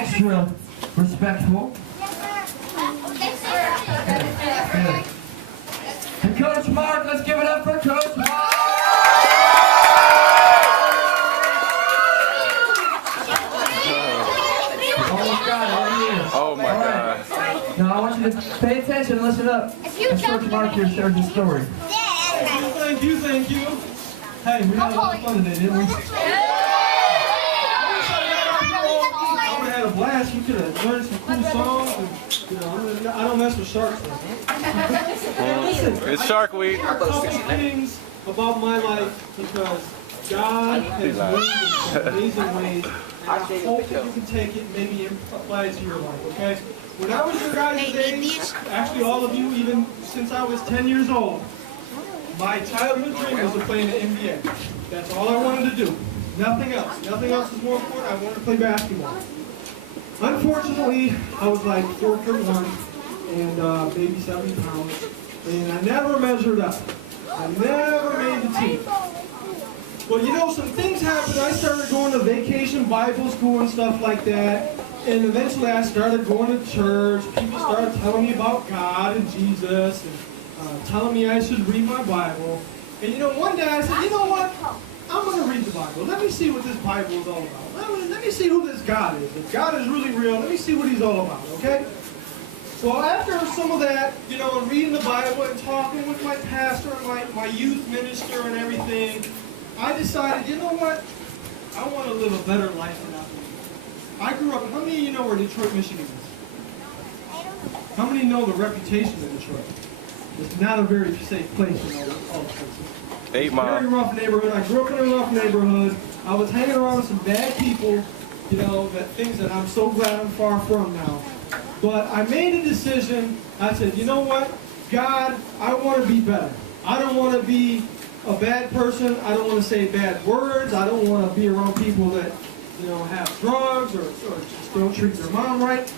extra respectful. Good. And Coach Mark, let's give it up for Coach Mark. Almost got it right here. Oh my God. Now I want you to pay attention and listen up. As Coach Mark here shares his story. Thank you, thank you. Hey, we had a lot of fun today, didn't we? I would have had a blast. We could have learned some cool songs. And, you know, I don't mess with sharks. Listen, It's Shark Week. a couple things about my life because God has moved in some amazing ways. And I hope that you can take it and maybe apply it to your life, okay? When I was your guys' age, actually all of you, even since I was 10 years old, my childhood dream was to play in the NBA. That's all I wanted to do. Nothing else. Nothing else is more important. I wanted to play basketball. Unfortunately, I was like 4'1" and maybe 70 pounds. And I never measured up. I never made the team. Well, you know, some things happened. I started going to vacation Bible school and stuff like that. And eventually I started going to church. People started telling me about God and Jesus and telling me I should read my Bible. And you know, one day I said, you know what? I'm going to read the Bible. Let me see what this Bible is all about. Let me see who this God is. If God is really real, let me see what he's all about, okay? So after some of that, you know, and reading the Bible and talking with my pastor and my youth minister and everything, I decided, you know what? I want to live a better life than I lived. I grew up, how many of you know where Detroit, Michigan is? How many know the reputation of Detroit? It's not a very safe place in all places. 8 Mile. Very rough neighborhood. I grew up in a rough neighborhood. I was hanging around with some bad people, you know, things that I'm so glad I'm far from now. But I made a decision. I said, you know what? God, I want to be better. I don't want to be a bad person. I don't want to say bad words. I don't want to be around people that, you know, have drugs or just don't treat their mom right.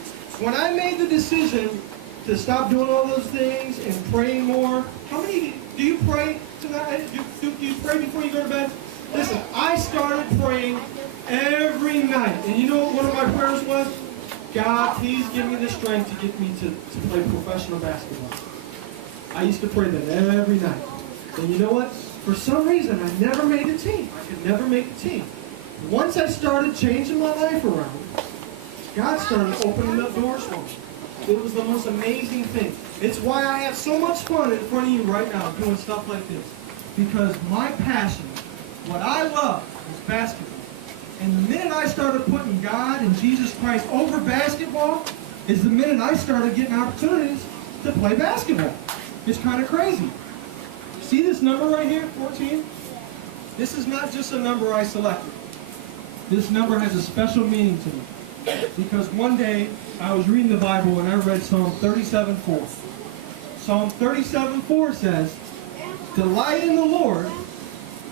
When I made the decision to stop doing all those things and praying more, how many do you pray tonight? Do you pray before you go to bed? Listen, I started praying every night. And you know what one of my prayers was? God, please give me the strength to get me to play professional basketball. I used to pray that every night. And you know what? For some reason, I never made a team. I could never make a team. Once I started changing my life around, God started opening up doors for me. It was the most amazing thing. It's why I have so much fun in front of you right now doing stuff like this. Because my passion, what I love, is basketball. And the minute I started putting God and Jesus Christ over basketball is the minute I started getting opportunities to play basketball. It's kind of crazy. See this number right here, 14? This is not just a number I selected. This number has a special meaning to me. Because one day I was reading the Bible and I read Psalm 37:4. Psalm 37:4 says, "Delight in the Lord,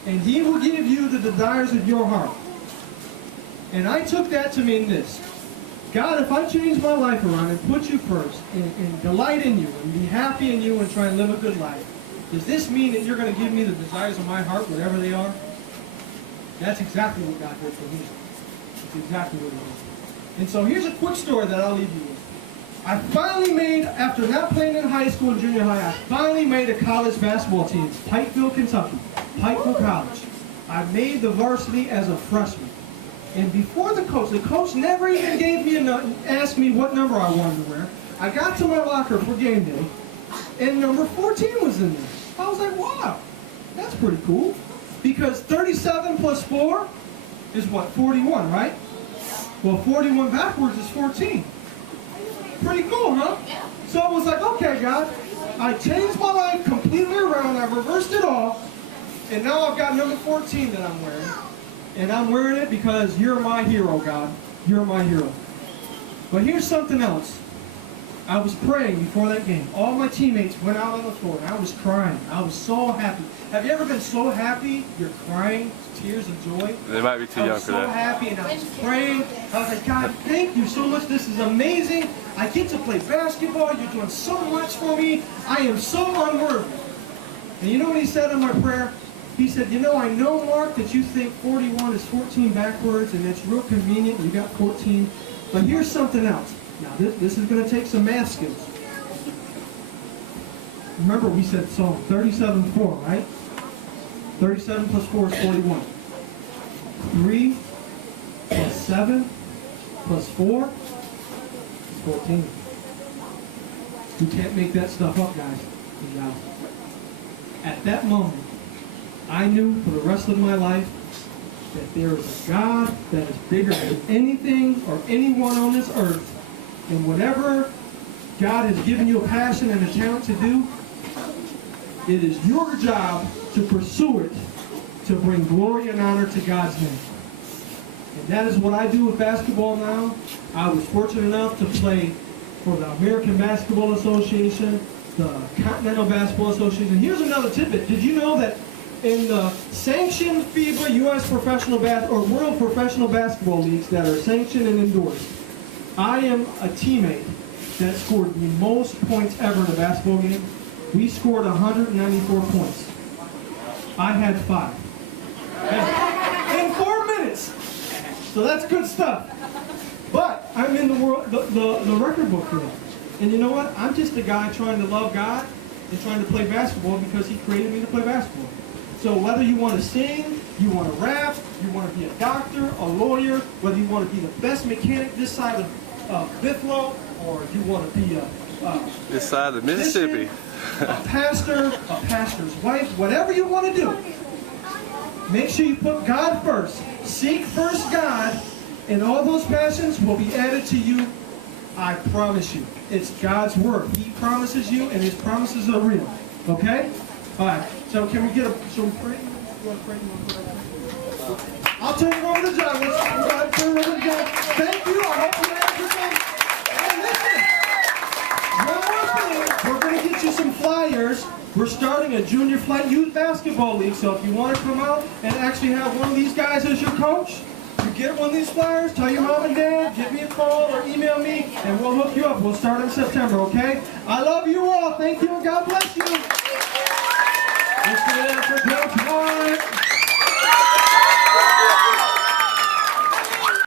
and he will give you the desires of your heart." And I took that to mean this. God, if I change my life around and put you first and delight in you and be happy in you and try and live a good life, does this mean that you're going to give me the desires of my heart, whatever they are? That's exactly what God did for me. That's exactly what it is. And so here's a quick story that I'll leave you with. I finally made, after not playing in high school and junior high, I finally made a college basketball team. Pikeville, Kentucky. Pikeville College. I made the varsity as a freshman. And before the coach never even gave me asked me what number I wanted to wear. I got to my locker for game day, and number 14 was in there. I was like, wow, that's pretty cool. Because 37 plus 4 is what, 41, right? Well, 41 backwards is 14. Pretty cool, huh? So I was like, okay, God, I changed my life completely around. I reversed it all. And now I've got number 14 that I'm wearing. And I'm wearing it because you're my hero, God. You're my hero. But here's something else. I was praying before that game. All my teammates went out on the floor, and I was crying. I was so happy. Have you ever been so happy you're crying, tears of joy? They might be too young for that. I was so happy, and I was praying. I was like, God, thank you so much. This is amazing. I get to play basketball. You're doing so much for me. I am so unworthy. And you know what he said in my prayer? He said, you know, I know, Mark, that you think 41 is 14 backwards, and it's real convenient. You got 14. But here's something else. Now, this is going to take some math skills. Remember, we said Psalm 37:4, right? 37 plus 4 is 41. 3 plus 7 plus 4 is 14. You can't make that stuff up, guys. No. At that moment, I knew for the rest of my life that there is a God that is bigger than anything or anyone on this earth. And whatever God has given you a passion and a talent to do, it is your job to pursue it, to bring glory and honor to God's name. And that is what I do with basketball now. I was fortunate enough to play for the American Basketball Association, the Continental Basketball Association. Here's another tidbit. Did you know that in the sanctioned FIBA U.S. professional or World Professional Basketball leagues that are sanctioned and endorsed, I am a teammate that scored the most points ever in a basketball game? We scored 194 points. I had 5. In 4 minutes. So that's good stuff. But I'm in the record book for that. And you know what? I'm just a guy trying to love God and trying to play basketball because He created me to play basketball. So whether you want to sing, you want to rap, you want to be a doctor, a lawyer, whether you want to be the best mechanic this side of Bithlo, or you want to be This side of the Mississippi. a pastor, a pastor's wife, whatever you want to do, make sure you put God first. Seek first God, and all those passions will be added to you. I promise you. It's God's word. He promises you, and His promises are real. Okay? All right. So can we get a... So we pray? You want to pray? I'll turn it over to John. Let's turn it over to John. Thank you. I hope you had a good day. And listen. One more thing. We're going to get you some flyers. We're starting a junior flag youth basketball league. So if you want to come out and actually have one of these guys as your coach, you get one of these flyers, tell your mom and dad, give me a call or email me, and we'll hook you up. We'll start in September, okay? I love you all. Thank you, and God bless you. Let's get it up for Coach Mark.